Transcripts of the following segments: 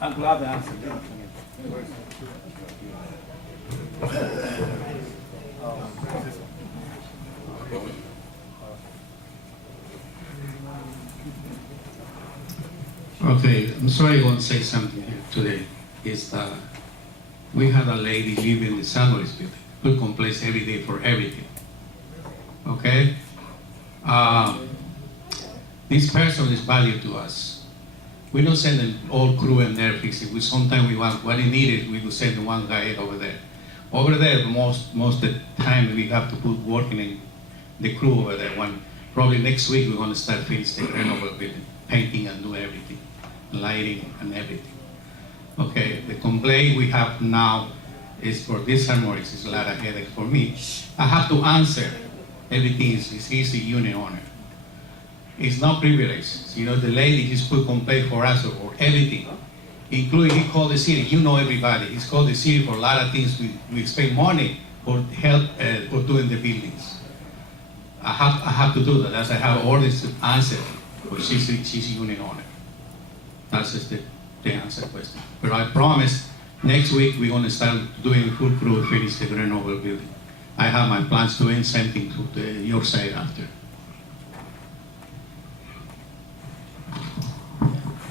I'm glad to answer that. Okay, I'm sorry I want to say something here today. Is that we had a lady living in the Samuels building who complains every day for everything. Okay? This person is valued to us. We don't send an all crew in there fixing. We sometimes we want when it needed, we will send one guy over there. Over there, most of the time we have to put working in the crew over there. One probably next week we're going to start finishing the Grenoble building, painting and do everything, lighting and everything. Okay, the complaint we have now is for this Samuels. It's a lot of headache for me. I have to answer. Everything is he's a union owner. It's not privilege. You know, the lady he's put complaint for us for everything, including he called the city. You know everybody. He's called the city for a lot of things. We spend money for help for doing the buildings. I have to do that. As I have orders to answer. But she's a union owner. That's just the answer question. But I promise next week we're going to start doing full crew to finish the Grenoble building. I have my plans doing something to your side after.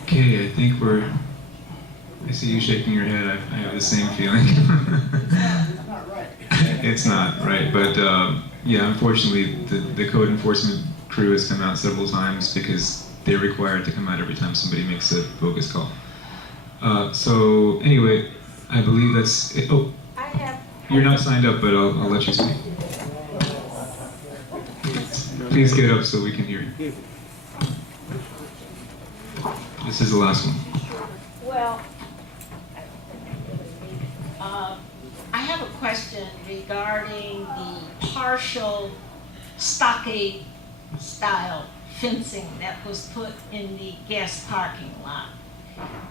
Okay, I think I see you shaking your head. I have the same feeling. It's not right. It's not, right. But yeah, unfortunately, the code enforcement crew has come out several times because they're required to come out every time somebody makes a bogus call. So anyway, I believe that's it. Oh, you're not signed up, but I'll let you speak. Please get up so we can hear you. This is the last one. Well, I have a question regarding the partial stockade style fencing that was put in the guest parking lot.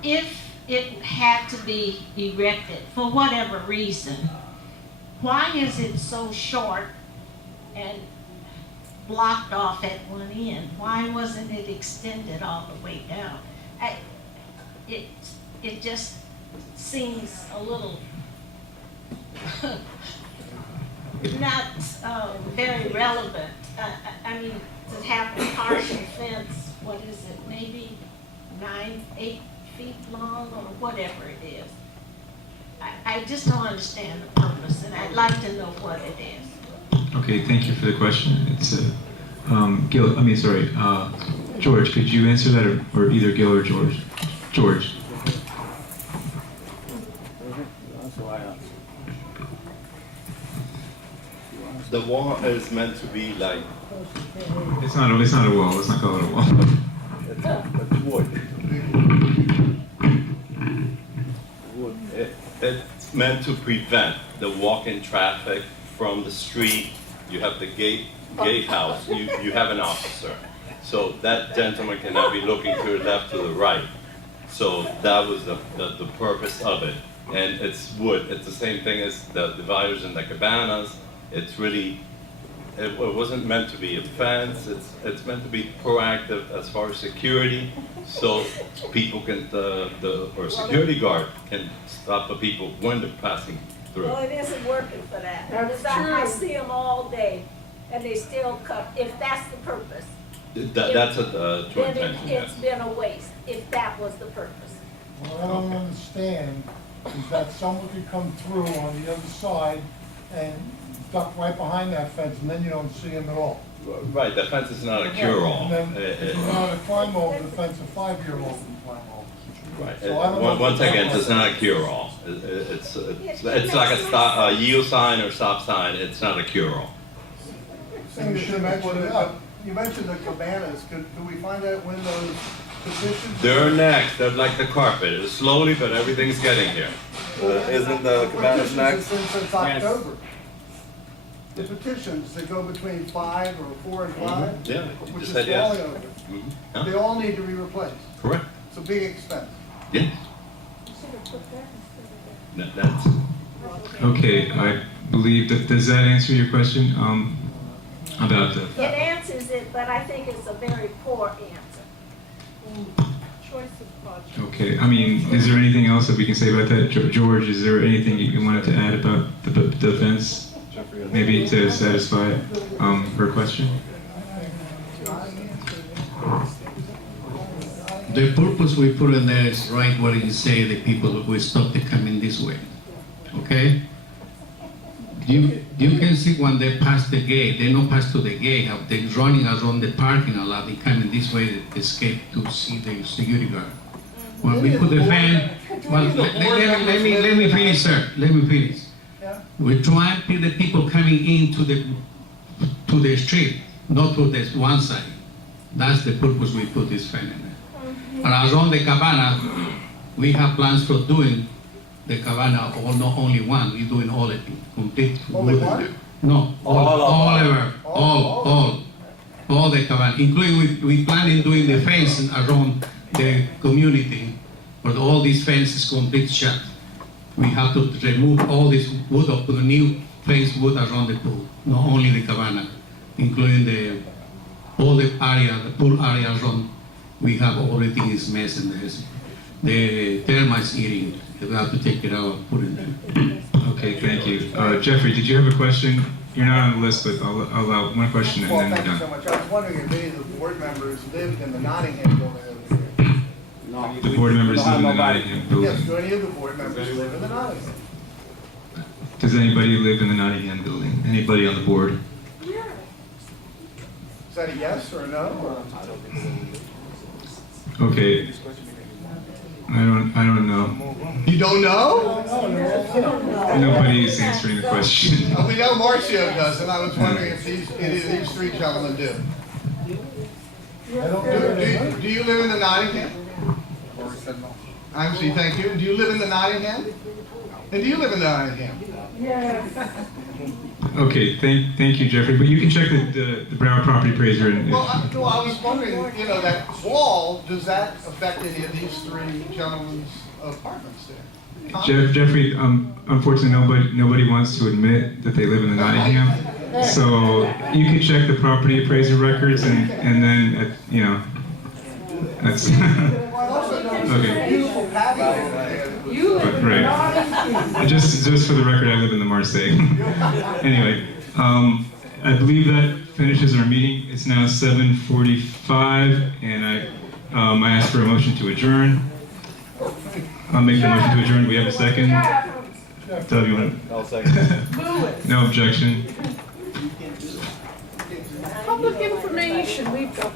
If it had to be erected for whatever reason, why is it so short and blocked off at one end? Why wasn't it extended all the way down? It just seems a little not very relevant. I mean, to have a partial fence, what is it, maybe 8 feet long or whatever it is. I just don't understand the purpose, and I'd like to know what it is. Okay, thank you for the question. It's George, could you answer that, or either Gil or George? George. The wall is meant to be like It's not a wall. Let's not call it a wall. it's wood. It's meant to prevent the walk-in traffic from the street. You have the gatehouse. You have an officer. So that gentleman cannot be looking to the left, to the right. So that was the purpose of it. And it's wood. It's the same thing as the dividers and the cabanas. It's really, it wasn't meant to be a fence. It's meant to be proactive as far as security. So people can, or security guard can stop the people when they're passing through. Well, it isn't working for that. That's I true. see them all day, and they still cut, if that's the purpose. That's a joint Then venture, it's yes. been a waste, if that was the purpose. What I don't understand is that someone could come through on the other side and duck right behind that fence, and then you don't see them at all. Right, the fence is not a cure-all. And then if you want to climb over the fence, a 5-year-old can climb over. Right. So I don't know Once if again, that's- it's not a cure-all. It's like a yield sign or stop sign. It's not a cure-all. You mentioned the cabanas. Could we find out when those petitions? They're next. They're like the carpet. It's slowly, but everything's getting here. Isn't the cabanas Petitions next? have been since October. The petitions that go between 5 or 4 and 5, Yeah, you which just is said yes. falling over. Mhm. They Huh? all need to be replaced. Correct. It's a big expense. Yes. That's, Okay, I believe that, does that answer your question about the? It answers it, but I think it's a very poor answer. choice of project. Okay, I mean, is there anything else that we can say about that? George, is there anything you wanted to add about the fence? Maybe to satisfy her question? The purpose we put in there is right what you say, the people will stop the coming this way, okay? You can see when they pass the gate, they don't pass to the gate, they're running around the parking lot, they coming this way to escape to see the security guard. When we put the fence, well, let me finish, sir, let me finish. Yeah. We're trying to the people coming into the street, not to this one side. That's the purpose we put this fence in there. And around the cabana, we have plans for doing the cabana, or not only one, we're doing all of it, complete. Only wood in one? there. No, all the cabana, including we planning doing the fence around the community, but all these fences complete shut. We have to remove all this wood or put a new fence wood around the pool, not only the cabana, including all the area, the pool area around. We have everything is mess in there. The termites eating, we have to take it out and put it there. Okay, thank you. Jeffrey, did you have a question? You're not on the list, but I'll allow one question and Well, then we're thank you so done. much. I was wondering if any of the board members lived in the Nottingham building over here. No. The board members live in the Nobody. Nottingham Yes, building. do any of the board members live in the Nottingham? Does anybody live in the Nottingham building? Anybody on the board? Is that a yes or a no? Or? Okay. I don't know. You don't know? Nobody is answering the question. We know Marcio does, and I was wondering if these three gentlemen do. Do you live in the Nottingham? Actually, thank you. Do you live in the Nottingham? And do you live in the Nottingham? Okay, thank you, Jeffrey. But you can check the Broward property appraiser and. Well, I was wondering, you know, that wall, does that affect any of these three gentlemen's apartments there? Tom? Jeffrey, unfortunately, nobody wants to admit that they live in the Nottingham. So you can check the property appraiser records and then, you know, that's, okay. Beautiful patio. But, right. Just for the record, I live in the Marseille. Anyway, I believe that finishes our meeting. It's now 7:45, and I ask for a motion to adjourn. I'll make the motion to adjourn. Do we have a second? Doug, you want to? I'll second. No objection. Public information, we've got